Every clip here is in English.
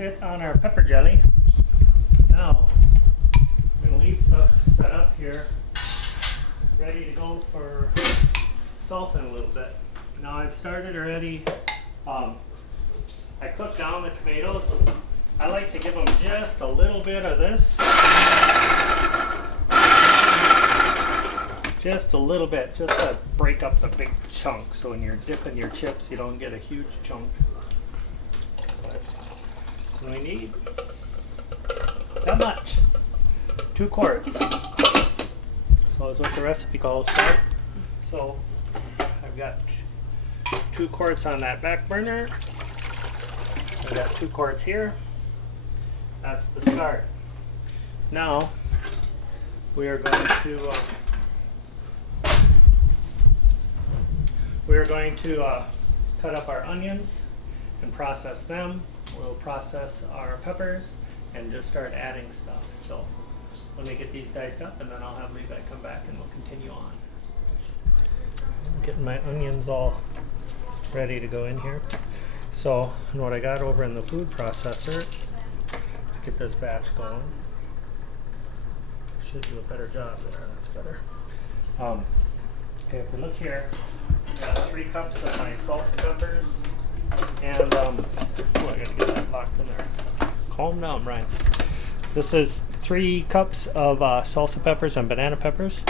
it on our pepper jelly. Now, I'm going to leave stuff set up here, ready to go for salsa in a little bit. Now I've started already. I cooked down the tomatoes. I like to give them just a little bit of this. Just a little bit, just to break up the big chunk, so when you're dipping your chips, you don't get a huge chunk. But we need not much. 2 quarts. So that's what the recipe calls for. So I've got 2 quarts on that back burner. I've got 2 quarts here. That's the start. Now we are going to cut up our onions and process them. We'll process our peppers and just start adding stuff. So let me get these diced up, and then I'll have Levi come back and we'll continue on. I'm getting my onions all ready to go in here. So what I got over in the food processor, get this batch going. Should do a better job there. That's better. Okay, if we look here, I got 3 cups of my salsa peppers, and I gotta get that locked in there. Calm down, Brian. This is 3 cups of salsa peppers and banana peppers.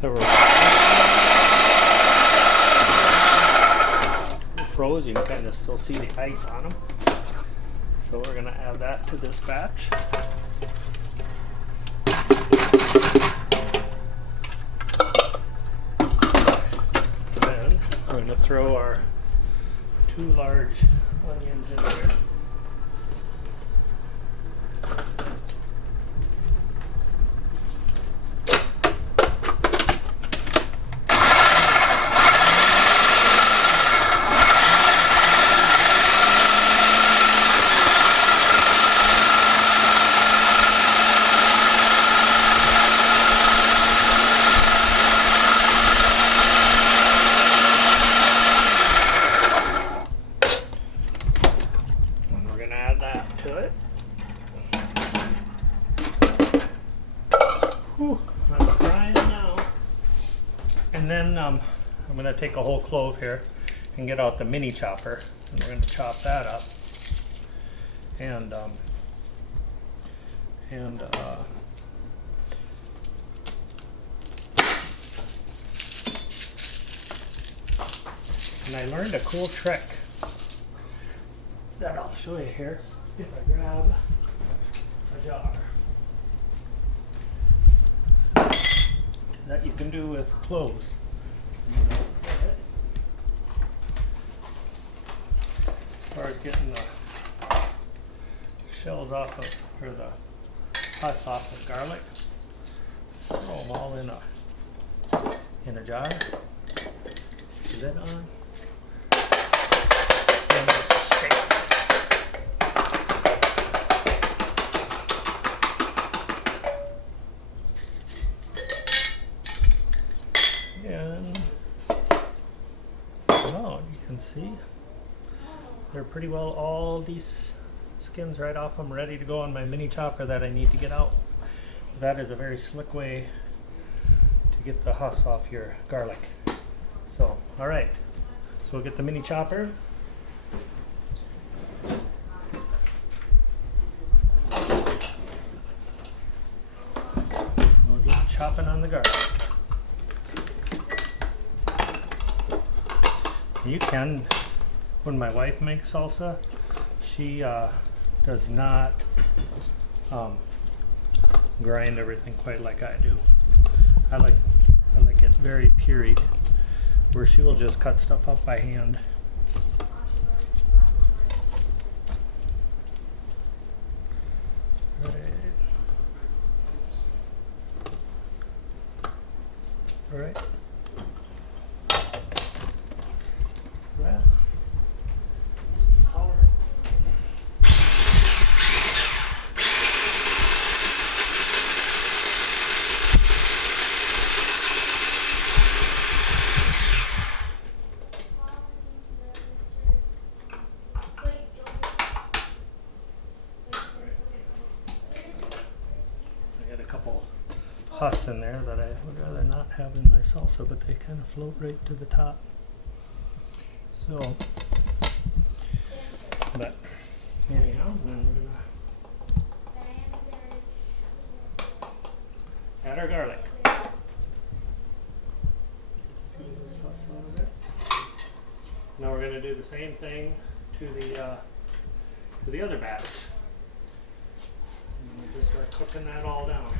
They were froze. You can kind of still see the ice on them. So we're gonna add that to this batch. Then we're going to throw our 2 large onions in there. To it. Whew, I'm frying now. And then I'm going to take a whole clove here and get out the mini chopper, and we're going to chop that up. And I learned a cool trick that I'll show you here. If I grab a jar that you can do with cloves. As far as getting the shells off of, or the husk off of garlic, throw them all in a jar. Put that on. See, they're pretty well, all these skins right off them, ready to go on my mini chopper that I need to get out. That is a very slick way to get the husk off your garlic. So, all right, so we'll get the mini chopper. We'll get chopping on the garlic. You can, when my wife makes salsa, she does not grind everything quite like I do. I like it very pureed, where she will just cut stuff up by hand. All right. Well, power. couple husks in there that I would rather not have in my salsa, but they kind of float right to the top. So, but anyhow, then we're gonna add our garlic. Now we're gonna do the same thing to the other batch. And we'll just start cooking that all down.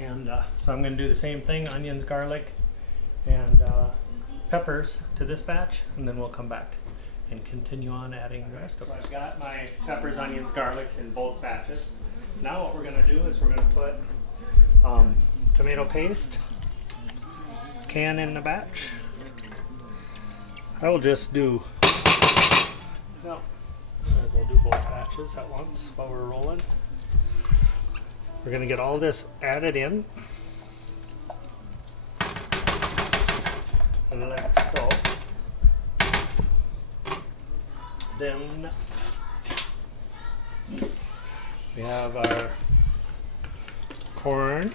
And so I'm going to do the same thing, onions, garlic, and peppers to this batch, and then we'll come back and continue on adding the rest of it. So I've got my peppers, onions, garlics in both batches. Now what we're going to do is we're going to put tomato paste can in the batch. I will just do, well, we'll do both batches at once while we're rolling. We're going to get all this added in, like so. Then we have our corn,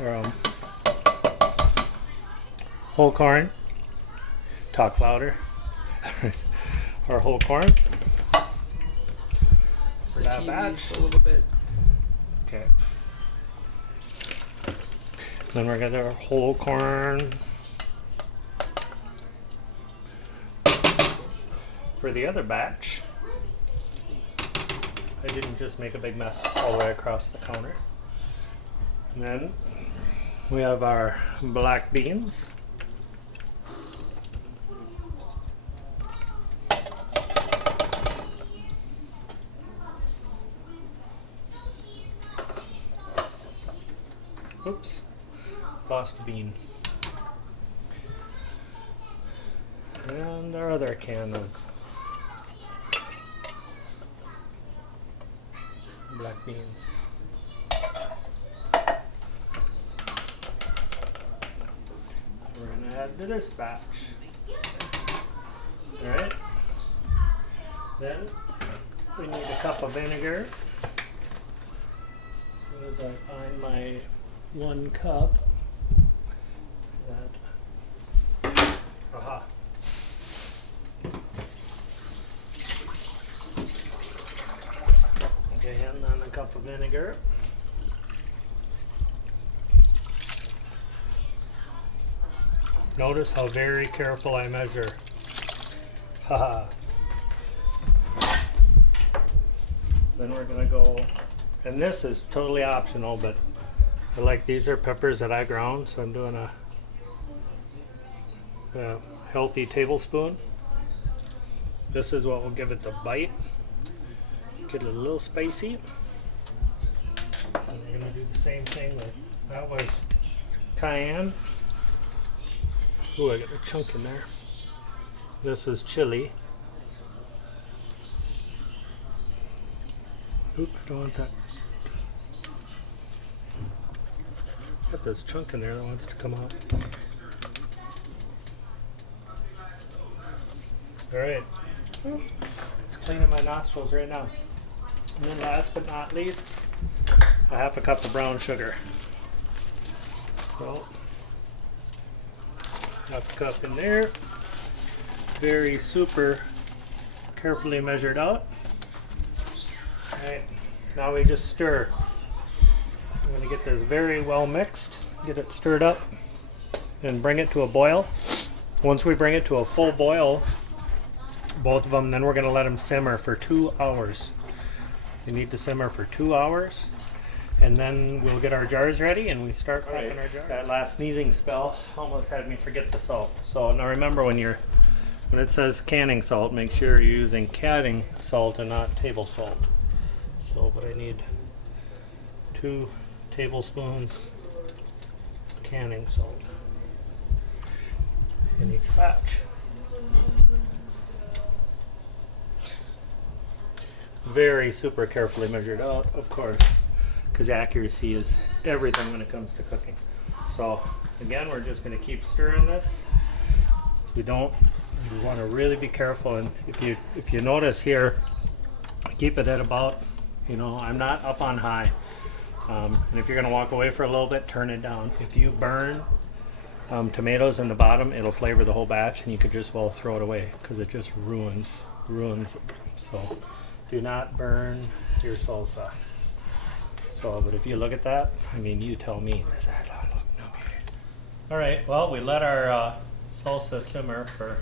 our whole corn. Talk louder. Our whole corn. For that batch. A little bit. Okay. Then we're gonna do our whole corn for the other batch. I didn't just make a big mess all the way across the counter. And then we have our black beans. Oops, lost a bean. And our other can of black beans. We're gonna add to this batch. Alright. Then we need a cup of vinegar. As soon as I find my 1 cup. Aha. Okay, and then a cup of vinegar. Notice how very careful I measure. Haha. Then we're gonna go, and this is totally optional, but I like, these are peppers that I ground, so I'm doing a healthy tablespoon. This is what will give it the bite. Get it a little spicy. And we're gonna do the same thing with, that was cayenne. Ooh, I got a chunk in there. This is chili. Oop, don't want that. Got this chunk in there that wants to come out. Alright. It's cleaning my nostrils right now. And then last but not least, a half a cup of brown sugar. Well, half a cup in there. Very super carefully measured out. Alright, now we just stir. I'm going to get this very well mixed, get it stirred up, and bring it to a boil. Once we bring it to a full boil, both of them, then we're going to let them simmer for 2 hours. They need to simmer for 2 hours, and then we'll get our jars ready and we start packing our jars. That last sneezing spell almost had me forget the salt. So now remember, when it says canning salt, make sure you're using canning salt and not table salt. So, but I need 2 tablespoons canning salt in each batch. Very super carefully measured out, of course, because accuracy is everything when it comes to cooking. So again, we're just going to keep stirring this so we don't You want to really be careful, and if you notice here, keep it at about, I'm not up on high. And if you're going to walk away for a little bit, turn it down. If you burn tomatoes in the bottom, it'll flavor the whole batch, and you could just well throw it away because it just ruins it. So do not burn your salsa. So, but if you look at that, I mean, you tell me. Does that look yummy? All right. Well, we let our salsa simmer for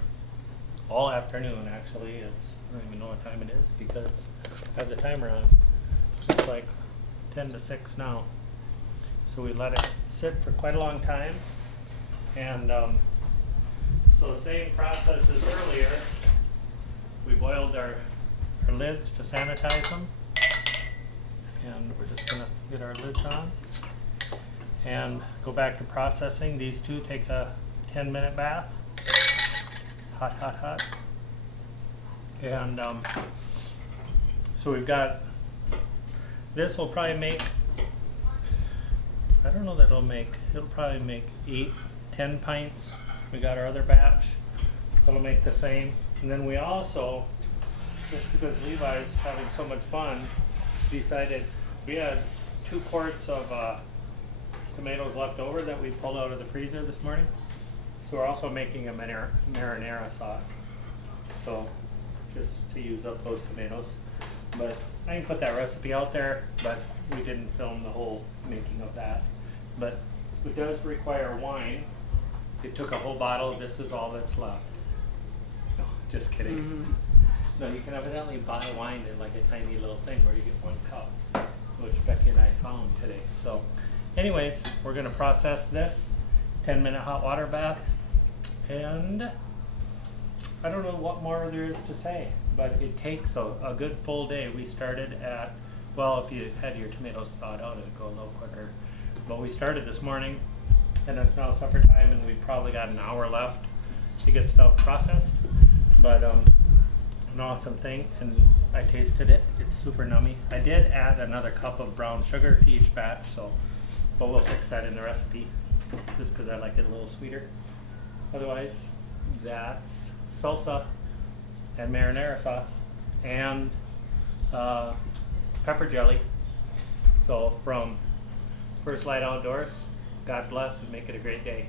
all afternoon. Actually, I don't even know what time it is because I have the timer on. It's like 10 to 6 now. So we let it sit for quite a long time. And so the same process as earlier. We boiled our lids to sanitize them. And we're just going to get our lids on and go back to processing. These two take a 10-minute bath. Hot, hot, hot. And so we've got, this will probably make, I don't know that it'll probably make 8-10 pints. We got our other batch, it'll make the same. And then we also, just because Levi's having so much fun, decided we had 2 quarts of tomatoes left over that we pulled out of the freezer this morning. So we're also making a marinara sauce. So just to use up those tomatoes. But I can put that recipe out there, but we didn't film the whole making of that. But it does require wine. It took a whole bottle. This is all that's left. No, just kidding. Mm-hmm. No, you can evidently buy wine in like a tiny little thing where you get 1 cup, which Becky and I found today. So anyways, we're going to process this 10-minute hot water bath. And I don't know what more there is to say, but it takes a good full day. We started at, well, if you had your tomatoes thawed out, it'd go a little quicker. But we started this morning, and it's now supper time, and we've probably got an hour left to get stuff processed. But an awesome thing, and I tasted it. It's super nummy. I did add another cup of brown sugar to each batch, but we'll fix that in the recipe, just because I like it a little sweeter. Otherwise, that's salsa and marinara sauce and pepper jelly. So from First Light Outdoors, God bless and make it a great day.